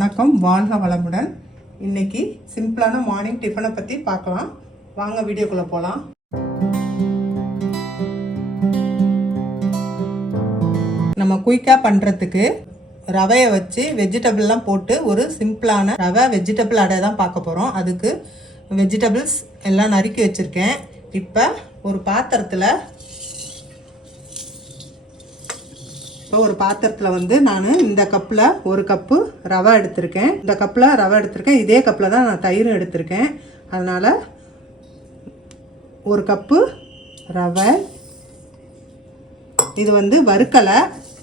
வணக்கம், வாழ்க வளமுடன். இன்னைக்கு சிம்பிளான மார்னிங் டிஃபனை பற்றி பார்க்கலாம். வாங்க வீடியோக்குள்ளே போகலாம். நம்ம குயிக்காக பண்ணுறதுக்கு ரவையை வச்சு வெஜிடபிள்லாம் போட்டு ஒரு சிம்பிளான ரவை வெஜிடபிள் அடை தான் பார்க்க போகிறோம். அதுக்கு வெஜிடபிள்ஸ் எல்லாம் நறுக்கி வச்சுருக்கேன். இப்போ ஒரு பாத்திரத்தில் வந்து நான் இந்த கப்பில் ஒரு கப்பு ரவை எடுத்திருக்கேன். இந்த கப்பில் ரவை எடுத்திருக்கேன். இதே கப்பில் தான் நான் தயிரும் எடுத்திருக்கேன். அதனால் ஒரு கப்பு ரவை. இது வந்து வறுக்கலை,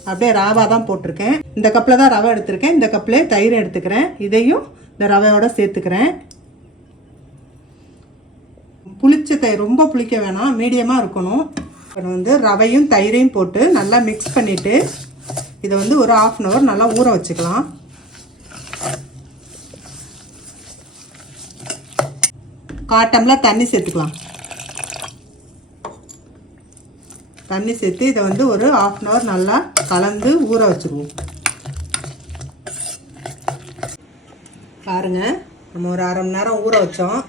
அப்படியே ராவாக தான் போட்டிருக்கேன். இந்த கப்பில் தான் ரவை எடுத்திருக்கேன். இந்த கப்பிலே தயிர் எடுத்துக்கிறேன். இதையும் இந்த ரவையோடு சேர்த்துக்கிறேன். புளிச்ச தயிர், ரொம்ப புளிக்க வேணாம், மீடியமாக இருக்கணும். இப்போ வந்து ரவையும் தயிரையும் போட்டு நல்லா மிக்ஸ் பண்ணிவிட்டு இதை வந்து ஒரு 1/2 அன் ஹவர் நல்லா ஊற வச்சுக்கலாம். காட்டம்ல தண்ணி சேர்த்துக்கலாம். தண்ணி சேர்த்து இதை வந்து ஒரு 1/2 அன் ஹவர் நல்லா கலந்து ஊற வச்சுருவோம். பாருங்க, நம்ம ஒரு 1/2 மணி நேரம் ஊற வச்சோம்.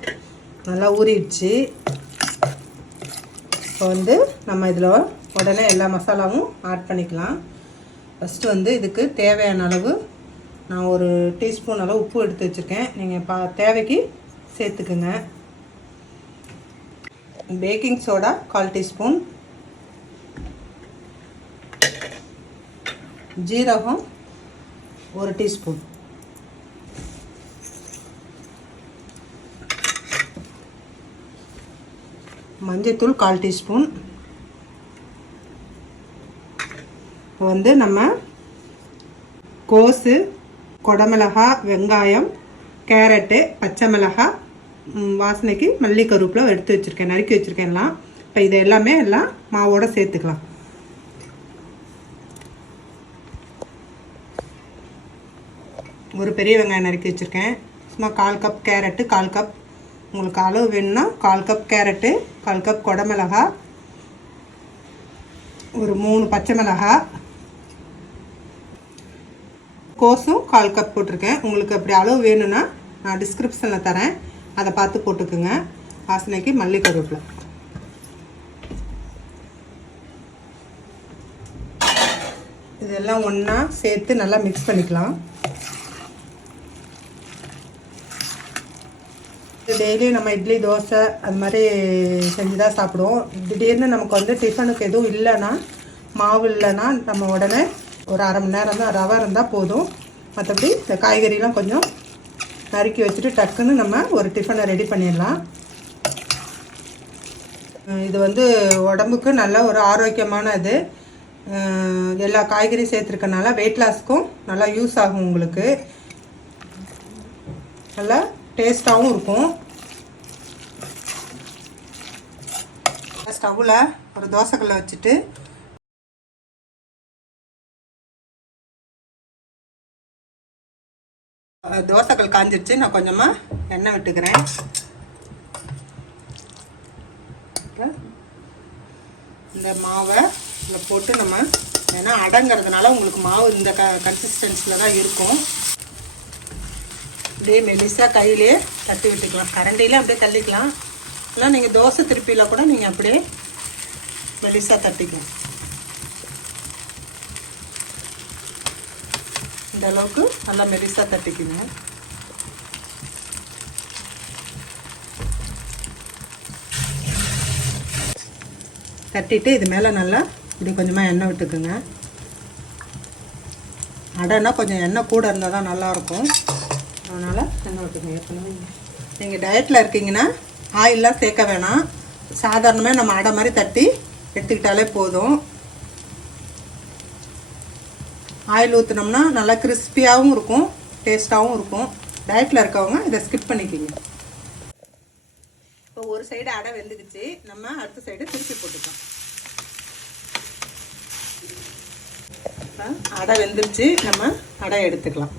நல்லா ஊறிடுச்சு. இப்போ வந்து நம்ம இதில் உடனே எல்லா மசாலாவும் ஆட் பண்ணிக்கலாம். ஃபஸ்ட்டு வந்து இதுக்கு தேவையான அளவு நான் ஒரு டீஸ்பூன் அளவு உப்பு எடுத்து வச்சுருக்கேன். நீங்கள் தேவைக்கு சேர்த்துக்குங்க. பேக்கிங் சோடா 1/4 டீஸ்பூன், ஜீரகம் 1 டீஸ்பூன், மஞ்சள்தூள் 1/4 டீஸ்பூன். வந்து நம்ம கோஸு, கொடமிளகாய், வெங்காயம், கேரட்டு, பச்சை மிளகாய், வாசனைக்கு மல்லி, கருவேப்பிலை எடுத்து வச்சுருக்கேன், நறுக்கி வச்சுருக்கேன் எல்லாம். இப்போ இதை எல்லாமே எல்லாம் மாவோடு சேர்த்துக்கலாம். ஒரு பெரிய வெங்காயம் நறுக்கி வச்சுருக்கேன். சும்மா 1/4 கப் கேரட்டு, 1/4 கப், உங்களுக்கு அளவு வேணும்னா 1/4 கப் கேரட்டு, 1/4 கப் கொடமிளகாய், ஒரு 3 பச்சை மிளகாய், கோஸும் 1/4 கப் போட்டிருக்கேன். உங்களுக்கு அப்படி அளவு வேணும்னா நான் டிஸ்கிரிப்ஷனில் தரேன், அதை பார்த்து போட்டுக்குங்க. வாசனைக்கு மல்லி, கருவேப்பிலை. இதெல்லாம் ஒன்றா சேர்த்து நல்லா மிக்ஸ் பண்ணிக்கலாம். டெய்லியும் நம்ம இட்லி, தோசை அது மாதிரி செஞ்சு தான் சாப்பிடுவோம். திடீர்னு நமக்கு வந்து டிஃபனுக்கு எதுவும் இல்லைன்னா, மாவு இல்லைன்னா நம்ம உடனே ஒரு 1/2 மணி நேரம் தான் ரவை இருந்தால் போதும். மற்றபடி இந்த காய்கறிலாம் கொஞ்சம் நறுக்கி வச்சுட்டு டக்குன்னு நம்ம ஒரு டிஃபனை ரெடி பண்ணிடலாம். இது வந்து உடம்புக்கு நல்ல ஒரு ஆரோக்கியமான இது. எல்லா காய்கறியும் சேர்த்துருக்கனால வெயிட் லாஸ்க்கும் நல்லா யூஸ் ஆகும். உங்களுக்கு நல்லா டேஸ்ட்டாகவும் இருக்கும். ஸ்டவ்வில் ஒரு தோசைக்கல்லை வச்சுட்டு தோசைக்கல் காஞ்சிருச்சு. நான் கொஞ்சமாக எண்ணெய் விட்டுக்கிறேன். இந்த மாவை இதில் போட்டு நம்ம, ஏன்னா அடங்கிறதுனால உங்களுக்கு மாவு இந்த கன்சிஸ்டன்சியில் தான் இருக்கும். அப்படியே மெலிசாக கையிலே தட்டி விட்டுக்கலாம். கரண்டியில் அப்படியே தள்ளிக்கலாம். இல்லை நீங்கள் தோசை திருப்பியில் கூட நீங்கள் அப்படியே மெலிசாக தட்டிக்கலாம். இந்த அளவுக்கு நல்லா மெலிசாக தட்டிக்கணும். தட்டிட்டு இது மேலே நல்லா இப்படி கொஞ்சமாக எண்ணெய் விட்டுக்குங்க. அடைனா கொஞ்சம் எண்ணெய் கூட இருந்தால் தான் நல்லாயிருக்கும். அதனால் எண்ணெய் விட்டுக்குங்க. ஏற்கனவே நீங்கள் டயட்டில் இருக்கீங்கன்னா ஆயிலெலாம் சேர்க்க வேணாம். சாதாரணமாக நம்ம அடை மாதிரி தட்டி எடுத்துக்கிட்டாலே போதும். ஆயில் ஊற்றினோம்னா நல்லா கிறிஸ்பியாகவும் இருக்கும், டேஸ்ட்டாகவும் இருக்கும். டயட்டில் இருக்கவங்க இதை ஸ்கிப் பண்ணிக்கிங்க. இப்போ ஒரு சைடு அடை வெந்துக்குச்சு. நம்ம அடுத்த சைடு திருப்பி போட்டுக்கலாம். அடை வெந்துருச்சு. நம்ம அடை எடுத்துக்கலாம்.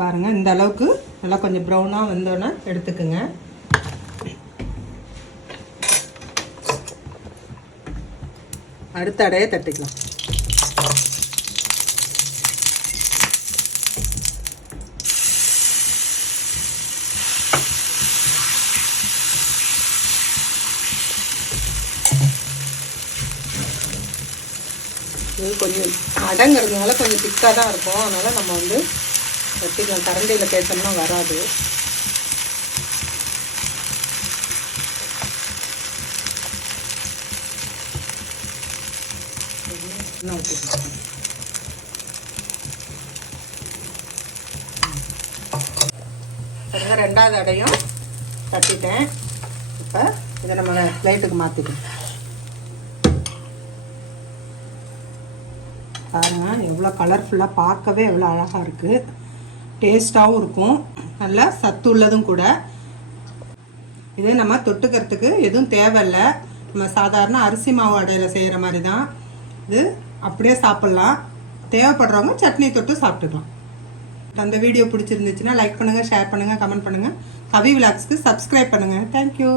பாருங்கள், இந்த அளவுக்கு நல்லா கொஞ்சம் ப்ரௌனாக வந்தோன்னே எடுத்துக்குங்க. அடுத்த அடையை தட்டிக்கலாம். இது கொஞ்சம் அடங்கிறதுனால கொஞ்சம் திக்காக தான் இருக்கும். அதனால் நம்ம வந்து தட்டிக்கலாம். கரண்டியில் தேய்ச்சோம்னா வராது. ரெண்டாவது அடையும் தட்டிட்டேன். இப்போ இதை நம்ம பிளேட்டுக்கு மாற்றிக்கலாம். பாருங்க எவ்வளோ கலர்ஃபுல்லாக, பார்க்கவே எவ்வளோ அழகாக இருக்குது. டேஸ்ட்டாகவும் இருக்கும், நல்லா சத்து உள்ளதும் கூட. இதே நம்ம தொட்டுக்கிறதுக்கு எதுவும் தேவையில்லை. நம்ம சாதாரண அரிசி மாவு அடையில் செய்கிற மாதிரி தான். இது அப்படியே சாப்பிட்லாம். தேவைப்படுறவங்க சட்னி தொட்டு சாப்பிட்டுக்கலாம். அந்த வீடியோ பிடிச்சிருந்துச்சுன்னா லைக் பண்ணுங்கள், ஷேர் பண்ணுங்கள், கமெண்ட் பண்ணுங்கள். கவி விலாக்ஸ்க்கு சப்ஸ்கிரைப் பண்ணுங்கள். தேங்க்யூ.